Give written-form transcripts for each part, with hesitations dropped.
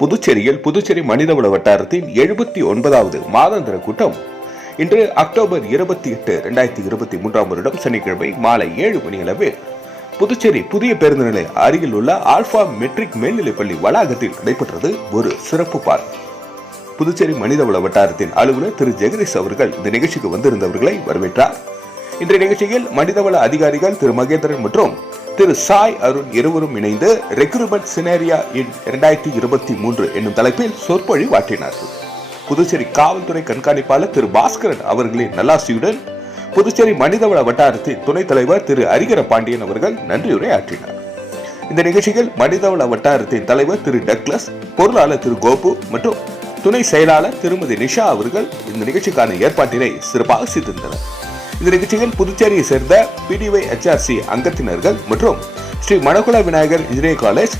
புதுச்சேரியில் புதுச்சேரி மனிதவள வட்டாரத்தின் 79வது மாதாந்திர கூட்டம் இன்று அக்டோபர் 28, 2023 வருடம் சனிக்கிழமை மாலை 7 மணியளவில் புதுச்சேரி புதிய பேருந்து நிலைய அருகில் உள்ள ஆல்பா மெட்ரிக் மேல்நிலைப்பள்ளி வளாகத்தில் நடைபெற்றது ஒரு சிறப்பு பார்வை. புதுச்சேரி மனிதவள வட்டாரத்தின் அலுவலர் திரு ஜெகதீஷ் அவர்கள் இந்த நிகழ்ச்சிக்கு வந்திருந்தவர்களை வரவேற்றார். இன்றைய நிகழ்ச்சியில் மனிதவள அதிகாரிகள் திரு மகேந்திரன் மற்றும் திரு சாய் அருண் இருவரும் இணைந்து ரெக்ரூட்மெண்ட் சினேரியா இன் 2023 என்னும் தலைப்பில் சொற்பொழிவு ஆற்றினார்கள். புதுச்சேரி காவல்துறை கண்காணிப்பாளர் திரு பாஸ்கரன் அவர்களின் நல்லாசியுடன் புதுச்சேரி மனிதவள வட்டாரத்தின் துணைத் தலைவர் திரு ஹரிகர பாண்டியன் அவர்கள் நன்றியுரை ஆற்றினார். இந்த நிகழ்ச்சியில் மனிதவள வட்டாரத்தின் தலைவர் திரு டக்ளஸ், பொருளாளர் திரு கோபு மற்றும் துணை செயலாளர் திருமதி நிஷா அவர்கள் இந்த நிகழ்ச்சிக்கான ஏற்பாட்டினை சிறப்பாக செய்திருந்தனர். இந்த நிகழ்ச்சியில் புதுச்சேரியை சேர்ந்த PDYHRC அங்கத்தினர்கள் மற்றும் Sri Manakula Vinayagar engineering college,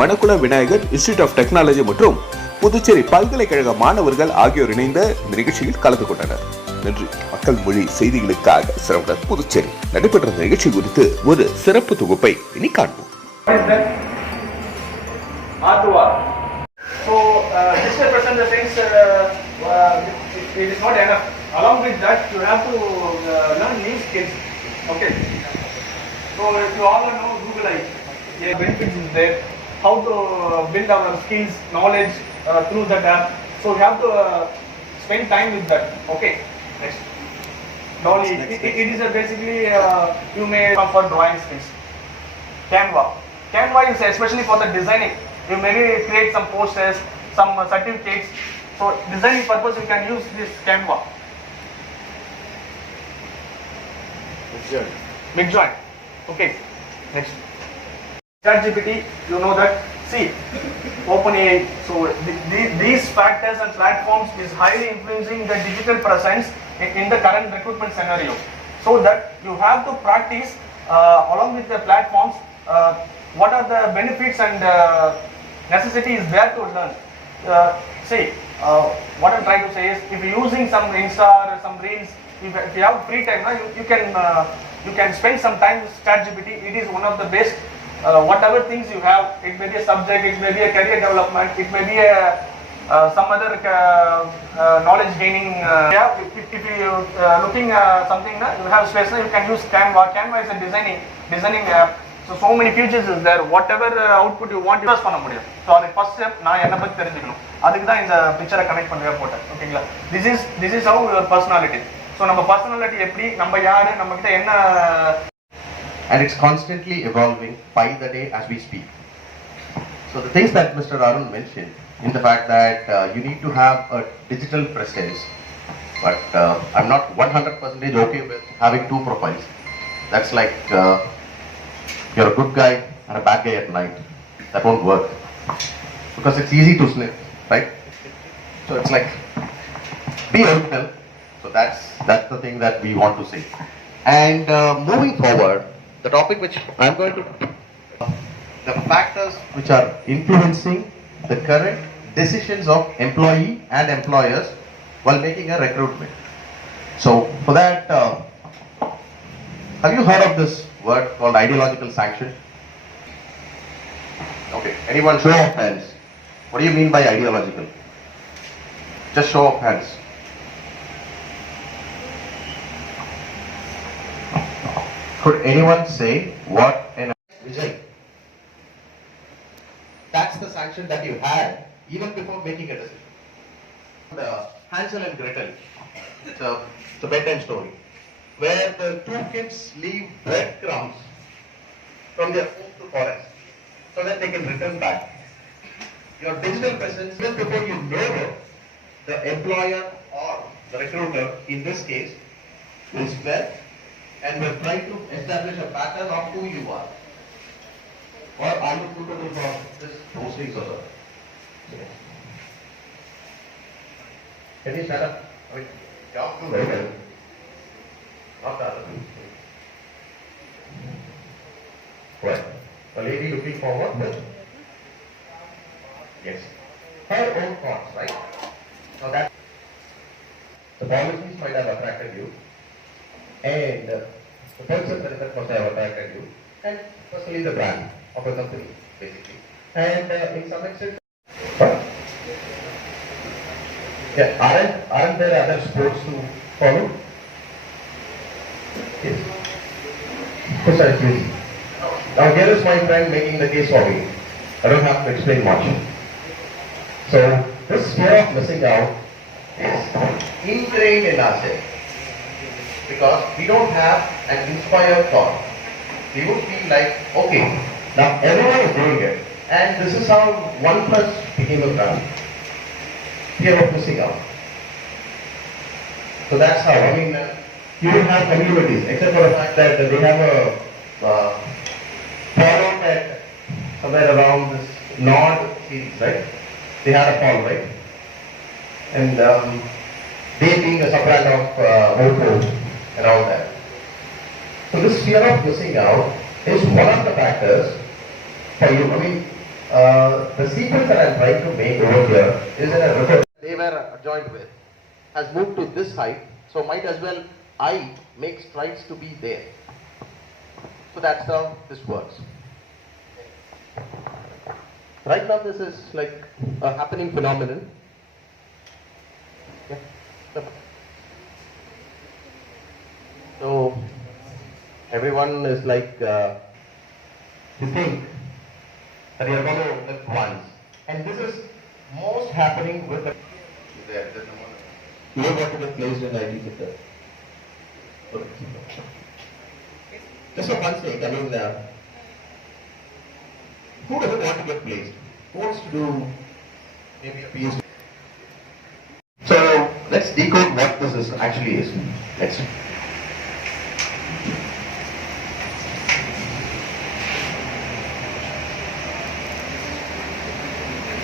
Manakula Vinayagar institute of technology மற்றும் புதுச்சேரி பல்கலைக்கழக மாணவர்கள் ஆகியோர் இணைந்து இந்த நிகழ்ச்சியில் கலந்து கொண்டனர். நன்றி. மக்கள் மொழி செய்திகளுக்காக சிறந்த புதுச்சேரி நடைபெற்ற நிகழ்ச்சி குறித்து ஒரு சிறப்பு தொகுப்பை இனி காண்போம். It is not enough. Along with that, you have to learn new skills. Okay. So if you all know Google, the benefits is there. How to build our skills, knowledge through that app. So you have to spend time with that. Okay. Next. Dolly. It is basically you may come for drawing skills. Canva. Canva is especially for the designing. You maybe create some posters, some certificates. So designing purpose you can use this Canva. Midjourney. Okay. Next. ChatGPT, you know that. See, OpenAI. So these factors and platforms is highly influencing the digital presence in the current recruitment scenario. So that you have to practice along with the platforms. What are the benefits and necessities there to learn? See, what I'm trying to say is, if you're using some Insta or some Reels, if you have free time, you can spend some time with ChatGPT. It is one of the best. Whatever things you have, it may be a subject, it may be a career development, it may be some other knowledge gaining. If you looking something, you have space, you can use Canva. Canva is a designing app. So many features is there. Whatever output you want, use பண்ண முடியும். So அது first step நான் என்ன பத்தி தெரிஞ்சுக்கணும். அதுக்கு தான் இந்த பிக்சரை கனெக்ட் பண்ணவே போட்டேன். ஓகேங்களா? This is how your personality. So நம்ம personality எப்படி, நம்ம யாரு, நம்ம கிட்ட என்ன, and it's constantly evolving by the day as we speak. So the things that Mr. Arun mentioned in the fact that you need to have a digital presence, but I'm not 100% okay with having two profiles. That's like you're a good guy and a bad guy at night. That won't work because it's easy to snip, right? So it's like be original. So that's the thing that we want to say. And moving forward, the topic which I'm going to the factors which are influencing the current decisions of employee and employers while making a recruitment. So for that, have you heard of this word called ideological sanction? Okay, anyone show of hands. What do you mean by ideological? Just show of hands. Could anyone say what an Vijay? That's the sanction that you had even before making a decision. The Hansel and Gretel. It's a bedtime story where the two kids leave breadcrumbs from their home to forest so that they can return back. Your digital presence, even before you know it, the employer or the recruiter in this case is there and will try to establish a pattern of who you are. Or are you suitable for this posting or so? Can you shut up? I mean, job do very well. Not the other things. Right. A lady looking forward with? Yes. Her own thoughts, right? Now that the policies might have attracted you, and the person benefit must have attracted you, and personally the brand of a company, basically. And in some extent, Yeah, aren't there other sports to follow? Yes. Sorry, please. Now here is my friend making the case for me. I don't have to explain much. So this fear of missing out is ingrained in ourselves because we don't have an inspired thought. We would feel like, okay, now everyone is doing it, and this is how 1 plus became a brand. Fear of missing out. So that's how, I mean, you don't have communities, except for the fact that they have a fall at somewhere around this Nord series, right? They had a fall, right? And they being a sub-brand of Oppo and all that. So this fear of missing out is one of the factors for you. I mean, the sequence that I'm trying to make over here is in a river they were joined with has moved to this height, so might as well I make strides to be there. So that's how this works. Right now this is like a happening phenomenon. Yeah. So everyone is like you think that you are going to live once, and this is most happening with the you don't want to get placed in IT sector. Just for one sake, I mean, who doesn't want to get placed? Who wants to do maybe a PhD? So let's decode what this is actually is. Next.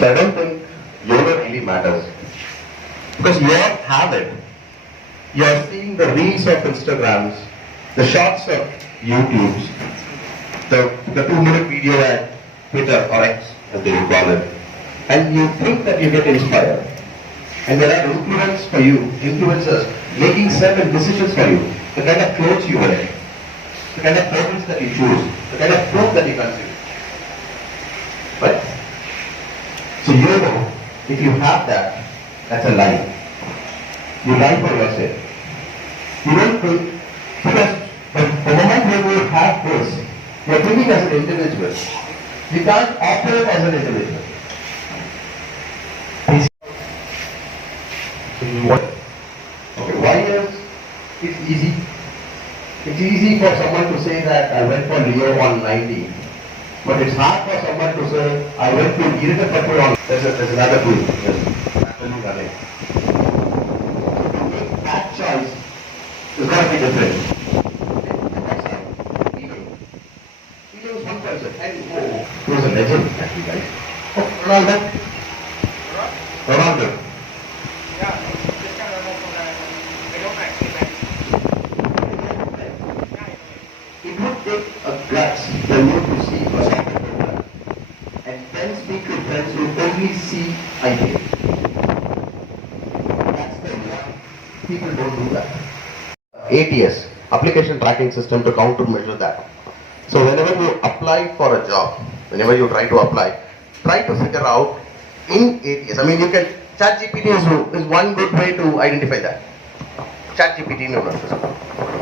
So I don't think YOLO really matters. Because you all have it. You are seeing the reels of Instagrams, the shots of YouTubes, the 2-minute video at Twitter or X as they call it. And you think that you get inspired. And there are influencers making certain decisions for you. The kind of clothes you wear, the kind of products that you choose, the kind of food that you consume. Right? So you know, if you have that, that's a lie. You lie for yourself. You don't think, because the moment when you have this, you are thinking as an individual. You can't operate as an individual. Okay, why is it's easy? It's easy for someone to say that I went for Leo on 90. But it's hard for someone to say, I went to Pdyhrc on. There's another tool. Yes. Absolutely running. That choice is going to be different. Leo is one person. And he was a legend, actually, guys. Oh, Ronaldo. Ronaldo. Yeah, this kind of I don't actually like. It would take a guts for you to see a soccer program and then speak to friends who only see IPL. That's the one. People don't do that. ATS, application tracking system, to countermeasure that. So whenever you apply for a job, whenever you try to apply, try to figure out in ATS. I mean, you can, ChatGPT is one good way to identify that. ChatGPT,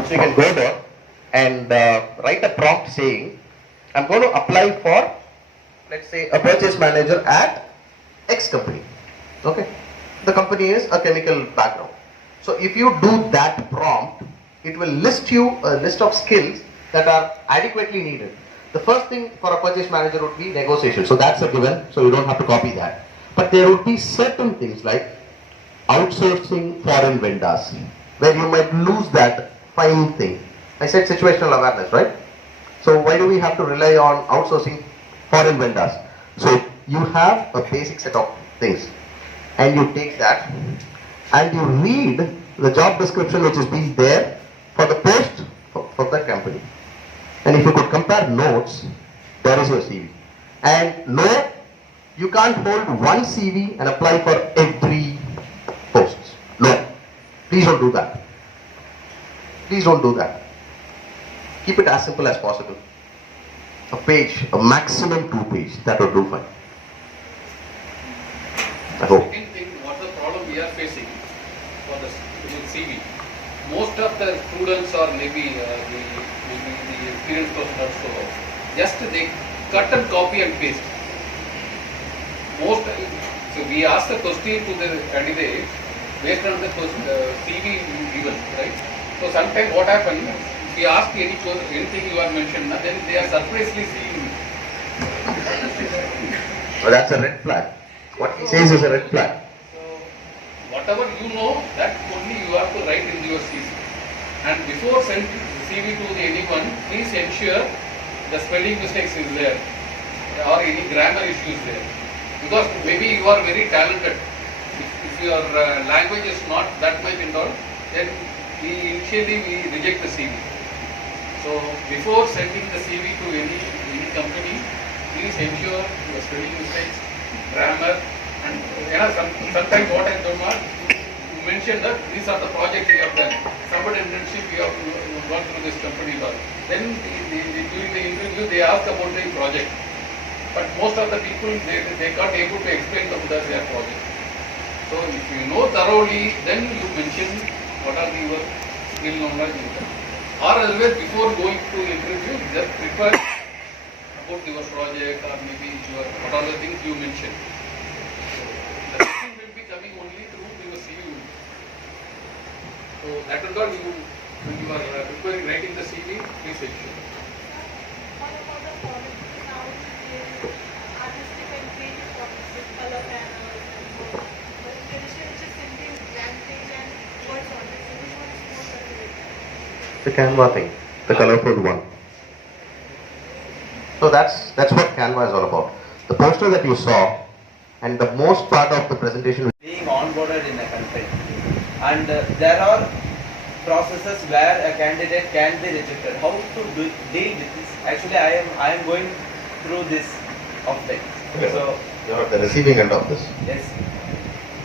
so you can go there and write a prompt saying, I'm going to apply for, let's say, a purchase manager at X company. Okay? The company is a chemical background. So if you do that prompt, it will list you a list of skills that are adequately needed. The first thing for a purchase manager would be negotiation. So that's a given, so you don't have to copy that. But there would be certain things like outsourcing foreign vendors, where you might lose that fine thing. I said situational awareness, right? So why do we have to rely on outsourcing foreign vendors? So you have a basic set of things, and you take that and you read the job description which is being there for the post for that company. And if you could compare notes, there is your CV. And no, you can't hold one CV and apply for every post. No, please don't do that. Please don't do that. Keep it as simple as possible. A page, a maximum 2 pages, that would do fine. I hope. Second thing, what the problem we are facing, for the CV. Most of the students or maybe the experienced person also, just they cut and copy and paste. So we ask the question to the candidate based on the CV given, right? So sometimes what happens, if we ask anything you have mentioned, then they are surprisingly seeing. Well, that's a red flag. What he says is a red flag. So whatever you know, that only you have to write in your CV. And before sending CV to anyone, please ensure the spelling mistakes is there or any grammar issues there. Because maybe you are very talented. If your language is not that much involved, then initially we reject the CV. So before sending the CV to any company, please ensure your spelling mistakes, grammar, and sometimes what I do not mention that these are the projects we have done. Somebody internship we have gone through this company. Then during the interview they ask about the project. But most of the people they can't able to explain their project. So if you know thoroughly, then you mention what are your skill knowledge. Or otherwise before going to interview, just prepare about your project or maybe what are the things you mentioned. So the question will be coming only through your CV. So that is all when you are preparing writing the CV, please ensure. What about the quality now? Artistic and creative processes, color banners, and more. But traditional is just simply blank page and words on it. So which one is more accurate? The Canva thing, the colorful one. So that's what Canva is all about. The poster that you saw, and the most part of the presentation. Being onboarded in a country, and there are processes where a candidate can be rejected. How to deal with this? Actually, I am going through this often. So You're the receiving end of this. yes.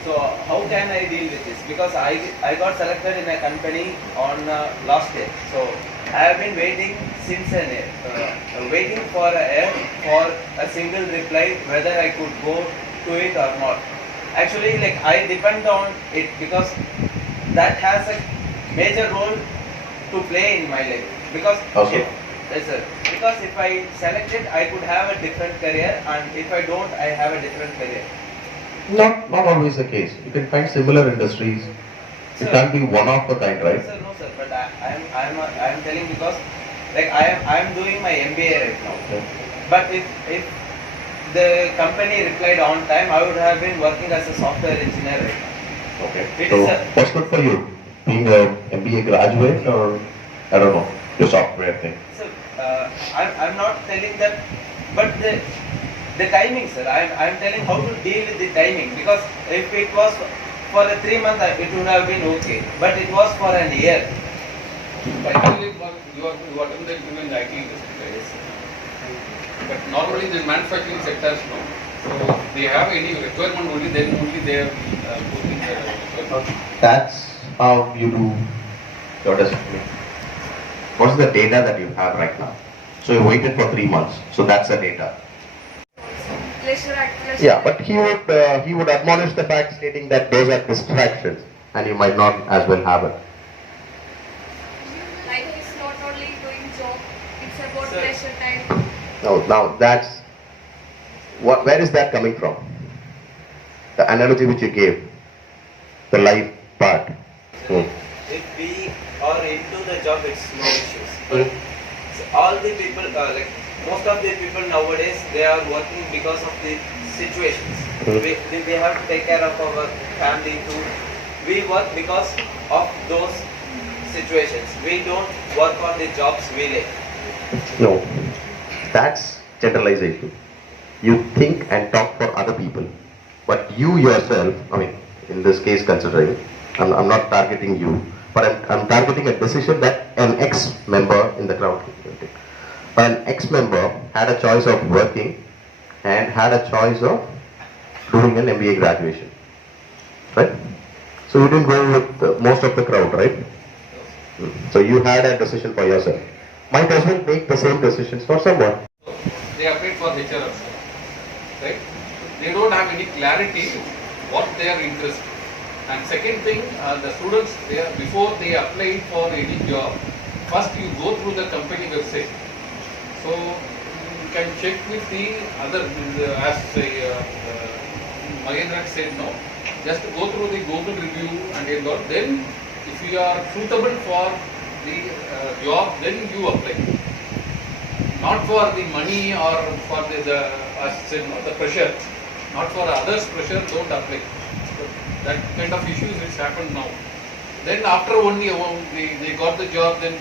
So how can I deal with this? Because I got selected in a company on last year. So I have been waiting since an year, waiting for a year for a single reply whether I could go to it or not. Actually, like I depend on it because that has a major role to play in my life. Because Okay. yes, sir. Because if I select it, I could have a different career, and if I don't, I have a different career. Not always the case. You can find similar industries. It Sir. can't be one of a kind, right? Sir, no, sir. But I am telling because like I am doing my MBA right now. Okay. But if the company replied on time, I would have been working as a software engineer right now. Okay. It So is a- what's good for you? Being a MBA graduate or I don't know, your software thing. So I'm not telling that, but the timing, sir. I'm telling how to deal with the timing, because if it was for a 3 month, it would have been okay. But it was for an year. Actually, you are doing the interview in the IT industry, right? But normally in the manufacturing sectors, no. So they have any requirement only, then only they are posting the requirement. That's how you do your discipline. What's the data that you have right now? So you waited for 3 months. So that's the data. Leisure Yeah, but he would admonish the fact stating that those are distractions and you might not as well have it. Life is not only doing job, it's about Sir. leisure time. Now that's where is that coming from? The analogy which you gave, the life part. If we are into the job, it's no issues. But all the people, like most of the people nowadays, they are working because of the situations. We have to take care of our family too. We work because of those situations. We don't work on the jobs we like. No, that's generalization. You think and talk for other people, but you yourself, I mean, in this case considering, I'm not targeting you, but I'm targeting a decision that an ex-member in the crowd will take. An ex-member had a choice of working and had a choice of doing an MBA graduation, right? So you didn't go with most of the crowd, right? So you had a decision for yourself. Might as well make the same decisions for someone. They are paid for HR also, right? They don't have any clarity what they are interested. And second thing, the students, before they apply for any job, first you go through the company website. So you can check with the other, as Pdyhrc said, no, just go through the Google review and all. Then if you are suitable for the job, then you apply. Not for the money or for the as said, no, the pressure. Not for others' pressure, don't apply. That kind of issues which happen now. Then after 1 year, they got the job, then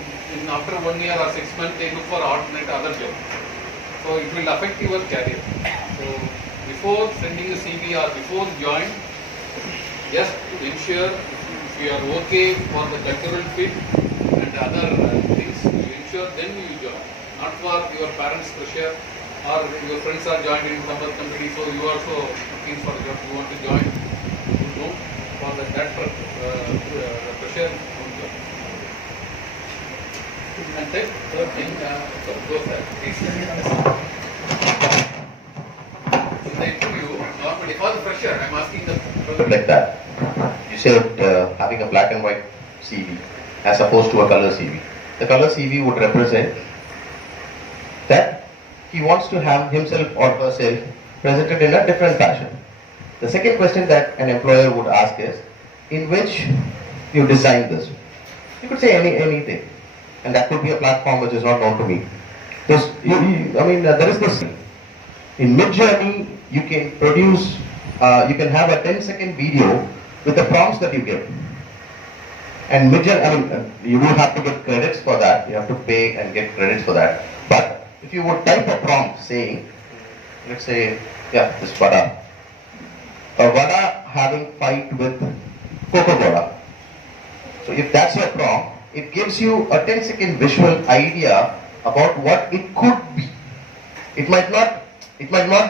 after 1 year or 6 months, they look for alternate other job. So it will affect your career. So before sending a CV or before join, just ensure if you are okay for the cultural fit and other things, you ensure then you join. Not for your parents' pressure or your friends are joined in some other company, so you are also looking for a job, you want to join. No, for that pressure, don't join. And then third thing, go sir, please. In the interview, normally for the pressure, I'm asking the Like that. You said having a black and white CV as opposed to a color CV. The color CV would represent that he wants to have himself or herself presented in a different fashion. The second question that an employer would ask is, in which you designed this? You could say anything, and that could be a platform which is not known to me. There is this. In MidJourney, you can produce, you can have a 10-second video with the prompts that you give. And MidJourney, you do have to get credits for that. You have to pay and get credits for that. But if you would type a prompt saying, let's say, yeah, this vada. A vada having fight with Coca-Cola. So if that's your prompt, it gives you a 10-second visual idea about what it could be. It might not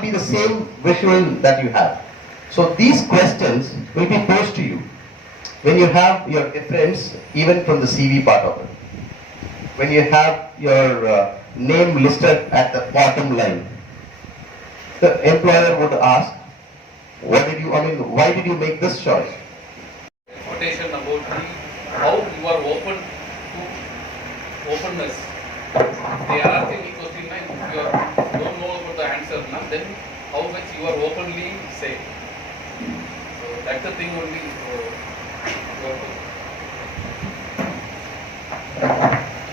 be the same visual that you have. So these questions will be posed to you when you have your difference, even from the CV part of it. When you have your name listed at the bottom line, the employer would ask, why did you make this choice? Quotation about how you are open to openness. They are asking the question, if you don't know about the answer, then how much you are openly saying. So that's the thing only.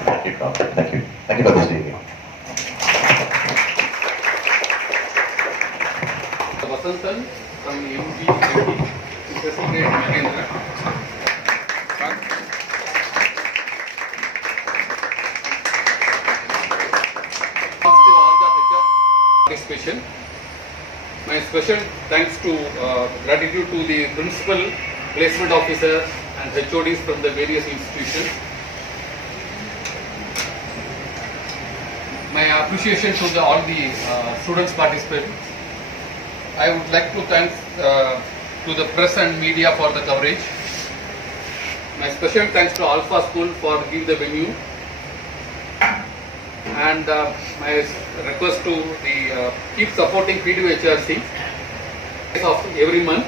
Thank you, Tom. Thank you. Thank you for this evening. Vasantan from MOZHI, President Mahendra. To all the HR participation. My special thanks to gratitude to the principal, placement officer and HODs from the various institutions. My appreciation to all the students participating. I would like to thank to the press and media for the coverage. My special thanks to Alpha School for giving the venue. And my request to the keep supporting Pdyhrc of every month,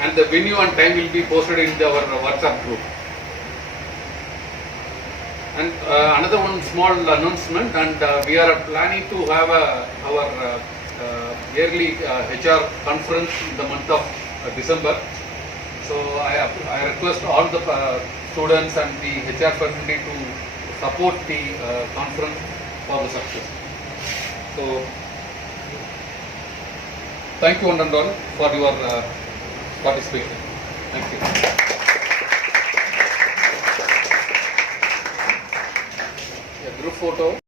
and the venue and time will be posted in our WhatsApp group. And another one small announcement, and we are planning to have our yearly HR conference in the month of December. So I request all the students and the HR faculty to support the conference for the success. So thank you one and all for your participation. Thank you. A group photo.